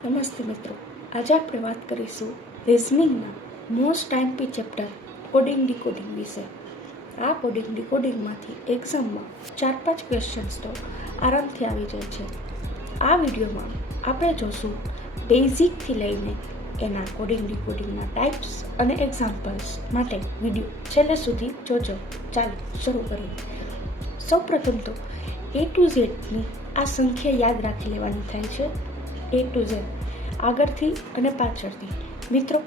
નમસ્તે મિત્રો, આજે આપણે વાત કરીશું રિઝનિંગના મોસ્ટ ટાઈમપી ચેપ્ટર કોડિંગ ડીકોડિંગ વિશે. આ કોડિંગ ડીકોડિંગમાંથી એક્ઝામમાં 4-5 ક્વેશ્ચન્સ તો આરામથી આવી જાય છે. આ વિડીયોમાં આપણે જોશું બેઝિકથી લઈને એના કોડિંગ ડીકોડિંગના ટાઈપ્સ અને એક્ઝામ્પલ્સ માટે વિડીયો છેલ્લે સુધી જોજો. ચાલો શરૂ કરીએ. સૌપ્રથમ તો A to Zની આ સંખ્યા યાદ રાખી લેવાની થાય છે. A to Z આગળથી અને પાછળથી. મિત્રો,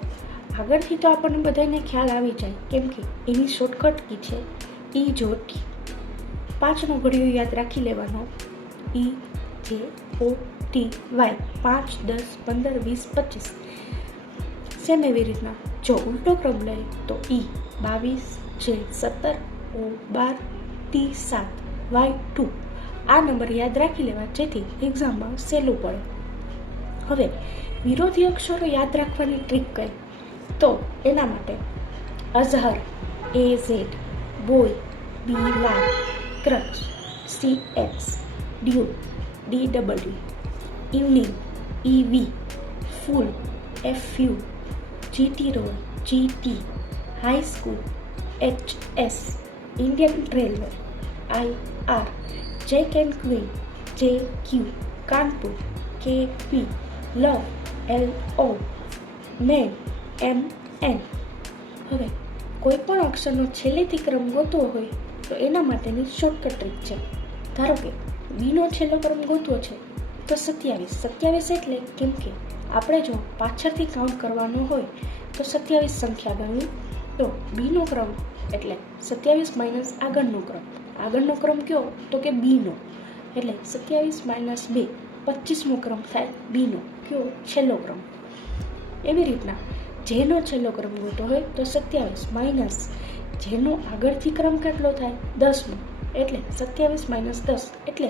આગળથી તો આપણને બધાને ખ્યાલ આવી જાય કેમ કે એની શોર્ટકટ કી છે EJOT. 5નો ઘડિયો યાદ રાખી લેવાનો EJOTY. 5, 10, 15, 20, 25. સેમ એવી રીતના જો ઉલટો ક્રમ લે તો E 22, J 17, O 12, T 7, Y 2. આ નંબર યાદ રાખી લેવા જેથી એક્ઝામમાં સહેલું પડે. હવે વિરોધી અક્ષરો યાદ રાખવાની ટ્રીક કઈ તો એના માટે Azhar AZ, boy BY, crux CX, dew DW, evening EV, fool FU, GT road GT, high school HS, Indian railway IR, jack and queen JQ, Kanpur KP, love LO, man MN. હવે કોઈ પણ અક્ષરનો છેલ્લેથી ક્રમ ગોતવો હોય તો એના માટેની શોર્ટકટ ટ્રીક છે. ધારો કે બીનો છેલ્લો ક્રમ ગોતવો છે તો 27 એટલે કેમ કે આપણે જો પાછળથી કાઉન્ટ કરવાનો હોય તો 27 સંખ્યા ગણવી. તો બીનો ક્રમ એટલે 27 માઇનસ આગળનો ક્રમ. આગળનો ક્રમ કયો તો કે બીનો એટલે 27 - 2, 25મો ક્રમ થાય બીનો કયો છેલ્લો ક્રમ. એવી રીતના જેનો છેલ્લો ક્રમ ગોતો હોય તો 27 માઇનસ જેનો આગળથી ક્રમ કેટલો થાય 10મો એટલે 27 - 10 એટલે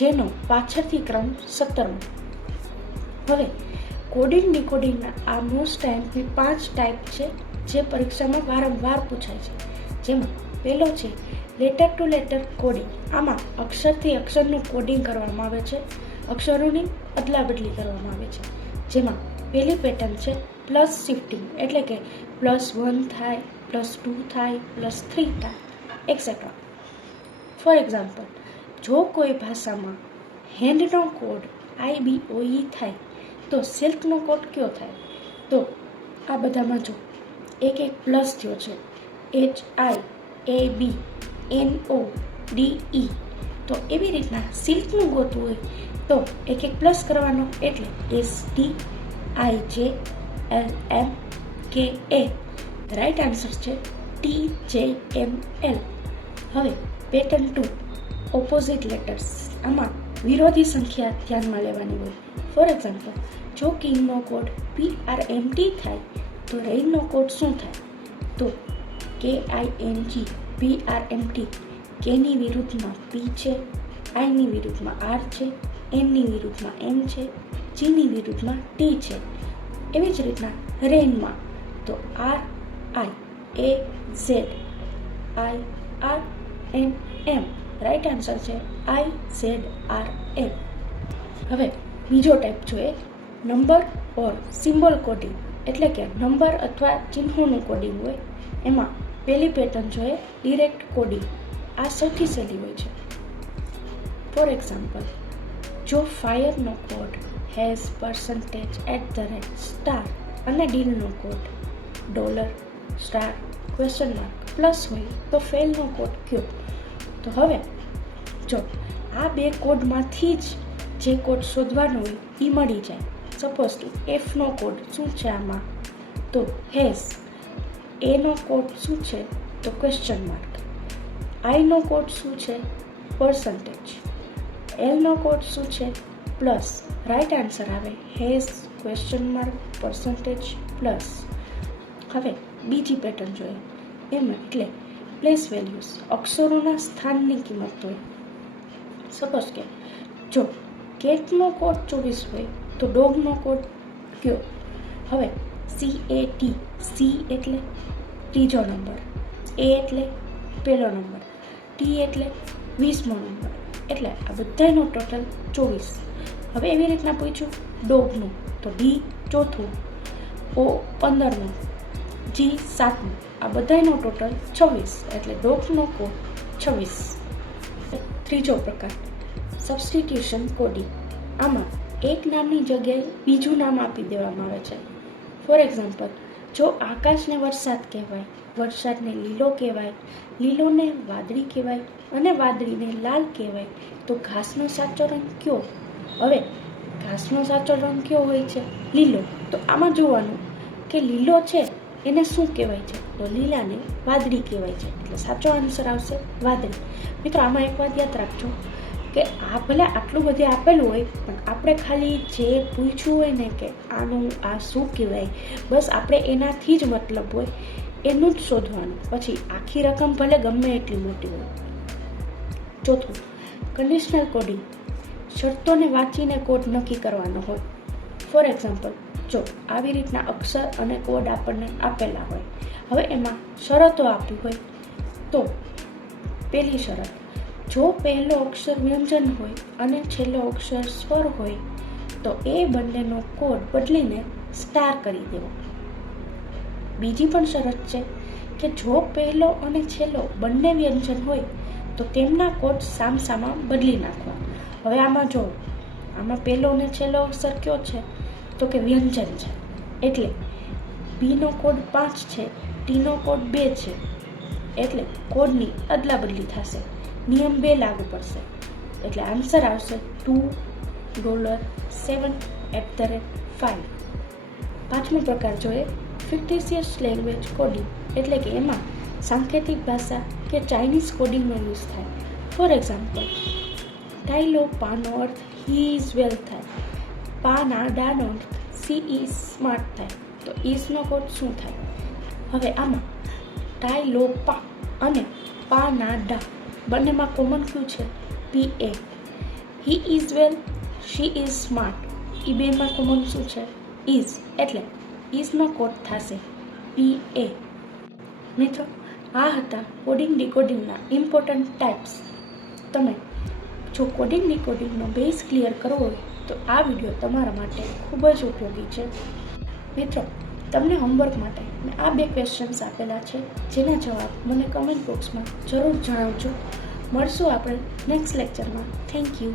જેનો પાછળથી ક્રમ 17મો. હવે કોડિંગ ડીકોડિંગના આ મોસ્ટ ટાઈમથી 5 ટાઈપ છે જે પરીક્ષામાં વારંવાર પૂછાય છે. જેમાં પહેલો છે લેટર ટુ લેટર કોડિંગ. આમાં અક્ષરથી અક્ષરનું કોડિંગ કરવામાં આવે છે. અક્ષરોની અદલા બદલી કરવામાં આવે છે. જેમાં પહેલી પેટર્ન છે પ્લસ શિફ્ટિંગ એટલે કે +1 થાય, +2 થાય, +3 થાય, એક્સેટ્રા. ફોર એક્ઝામ્પલ, જો કોઈ ભાષામાં હેન્ડનો કોડ IBOE થાય તો સિલ્કનો કોડ કયો થાય? તો આ બધામાં જો એક પ્લસ થયો છે HIABNODE. તો એવી રીતના સિલ્કનું ગોતવું હોય તો એક પ્લસ કરવાનો એટલે STIJLMKA. રાઈટ આન્સર છે TJML. હવે પેટર્ન 2 ઓપોઝિટ લેટર્સ. આમાં વિરોધી સંખ્યા ધ્યાનમાં લેવાની હોય. ફોર એક્ઝામ્પલ, જો કિંગનો કોડ PRMT થાય તો રેઇનનો કોડ શું થાય? તો KING PRMT. કેની વિરુદ્ધમાં P છે, આઈની વિરુદ્ધમાં R છે, એનની વિરુદ્ધમાં M છે, જીની વિરુદ્ધમાં T છે. એવી જ રીતના રેનમાં તો RIAZIRNM. રાઈટ આન્સર છે IZRL. હવે બીજો ટાઈપ જોઈએ નંબર ઓર સિમ્બોલ કોડિંગ એટલે કે નંબર અથવા ચિહ્નોનું કોડિંગ હોય. એમાં પહેલી પેટર્ન જોઈએ ડિરેક્ટ કોડિંગ. આ સૌથી સહેલી હોય છે. ફોર એક્ઝામ્પલ, જો ફાયરનો કોડ $@ અને ડીલનો કોડ $, પ્લસ હોય તો ફેલનો કોડ કયો? તો હવે જો આ બે કોડમાંથી જ જે કોડ શોધવાનો હોય એ મળી જાય. સપોઝ ટુ Fનો કોડ શું છે આમાં? તો હેઝ. એનો કોડ શું છે? તો $. આઈનો કોડ શું છે? %. એલનો કોડ શું છે? પ્લસ. રાઈટ આન્સર આવે હેઝ %+. હવે બીજી પેટર્ન જોઈએ. એમાં એટલે પ્લેસ વેલ્યુઝ. અક્ષરોના સ્થાનની કિંમત હોય. સપોઝ કે જો કેટનો કોડ 24 હોય તો ડોગનો કોડ કયો? હવે CAT. C એટલે ત્રીજો નંબર, A એટલે પહેલો નંબર, T એટલે 20મો નંબર એટલે આ બધાનો ટોટલ 24. હવે એવી રીતના પૂછ્યું ડોગનું તો ડી ચોથું, ઓ 15નું, જી 7નું. આ બધાનો ટોટલ 26, એટલે ડોગનો કોડ 26. ત્રીજો પ્રકાર સબસ્ટિટ્યુશન કોડિંગ. આમાં એક નામની જગ્યાએ બીજું નામ આપી દેવામાં આવે છે. ફોર એક્ઝામ્પલ, જો આકાશને વરસાદ કહેવાય, વરસાદને લીલો કહેવાય, લીલોને વાદળી કહેવાય અને વાદળીને લાલ કહેવાય, તો ઘાસનો સાચો રંગ કયો? હવે ઘાસનો સાચો રંગ કયો હોય છે? લીલો. તો આમાં જોવાનું કે લીલો છે એને શું કહેવાય છે? તો લીલાને વાદળી કહેવાય છે, એટલે સાચો આન્સર આવશે વાદળી. મિત્રો, આમાં એક વાત યાદ રાખજો કે આ ભલે આટલું બધું આપેલું હોય, પણ આપણે ખાલી જે પૂછ્યું હોય ને કે આનું આ શું કહેવાય, બસ આપણે એનાથી જ મતલબ હોય, એનું જ શોધવાનું. પછી આખી રકમ ભલે ગમે એટલી મોટી હોય. ચોથું, કન્ડિશનલ કોડિંગ. શરતોને વાંચીને કોડ નક્કી કરવાનો હોય. ફોર એક્ઝામ્પલ, જો આવી રીતના અક્ષર અને કોડ આપણને આપેલા હોય, હવે એમાં શરતો આપી હોય, તો પહેલી શરત, જો પહેલો અક્ષર વ્યંજન હોય અને છેલ્લો અક્ષર સ્વર હોય, તો એ બંનેનો કોડ બદલીને સ્ટાર કરી દેવો. બીજી પણ શરત છે કે જો પહેલો અને છેલ્લો બંને વ્યંજન હોય, તો તેમના કોડ સામસામા બદલી નાખવા. હવે આમાં જો, આમાં પહેલો અને છેલ્લો અક્ષર કયો છે? તો કે વ્યંજન છે, એટલે બીનો કોડ 5 છે, ટીનો કોડ 2 છે, એટલે કોડની અદલા બદલી થશે. નિયમ 2 લાગુ પડશે, એટલે આન્સર આવશે $2.7@5. પાંચમો પ્રકાર જોઈએ ફિક્ટિશિયસ લેંગ્વેજ કોડિંગ, એટલે કે એમાં સાંકેતિક ભાષા કે ચાઇનીઝ કોડિંગનો યુઝ થાય. ફોર એક્ઝામ્પલ, ટાઈલો પાનો અર્થ હી ઇઝ વેલ થાય, પાના ડાનો અર્થ સી ઇઝ સ્માર્ટ થાય, તો ઇઝનો કોડ શું થાય? હવે આમાં ટાઈલો પા અને પાના ડા બંનેમાં કોમન કયું છે? PA. He is well, she is smart, એ બેમાં કોમન શું છે? ઇઝ, એટલે ઇઝનો કોડ થશે PA. મિત્રો, આ હતા કોડિંગ ડીકોડિંગના ઇમ્પોર્ટન્ટ ટાઈપ્સ. તમે જો કોડિંગ ડીકોડિંગનો બેઝ ક્લિયર કરવો હોય તો આ વિડીયો તમારા માટે ખૂબ જ ઉપયોગી છે. મિત્રો, તમને હોમવર્ક માટે મેં આ 2 ક્વેશ્ચન્સ આપેલા છે, જેના જવાબ મને કમેન્ટ બોક્સમાં જરૂર જણાવજો. મળશું આપણે નેક્સ્ટ લેક્ચરમાં. Thank you.